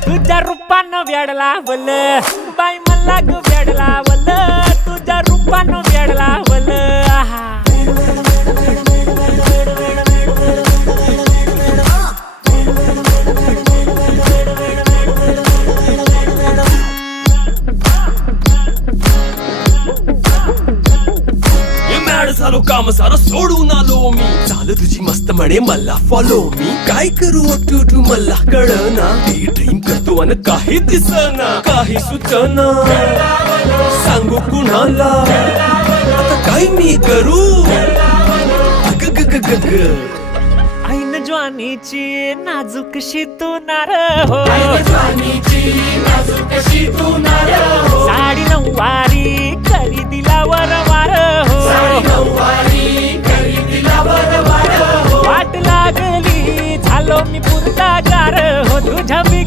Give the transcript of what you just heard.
तुझ्या रूपानं वेडला वल बाई मला ग वेडला वल तुझ्या रूपानं वेडला वल आहा झालो काम सारा सोडून आलो मी झालं तुझी मस्त म्हणे मला फॉलो मी काय करू टू मला कळना ती ड्रीम करतो आणि काही दिसना काही सुचना सांगू कुणाला आता काय मी करू अग ग ग ग ग ऐन ज्वानीची नाजूकशी तू नार हो साडी नऊवारी करी दिला वरवार हो वाट लागली झालो मी पुरता गार हो तुझ्या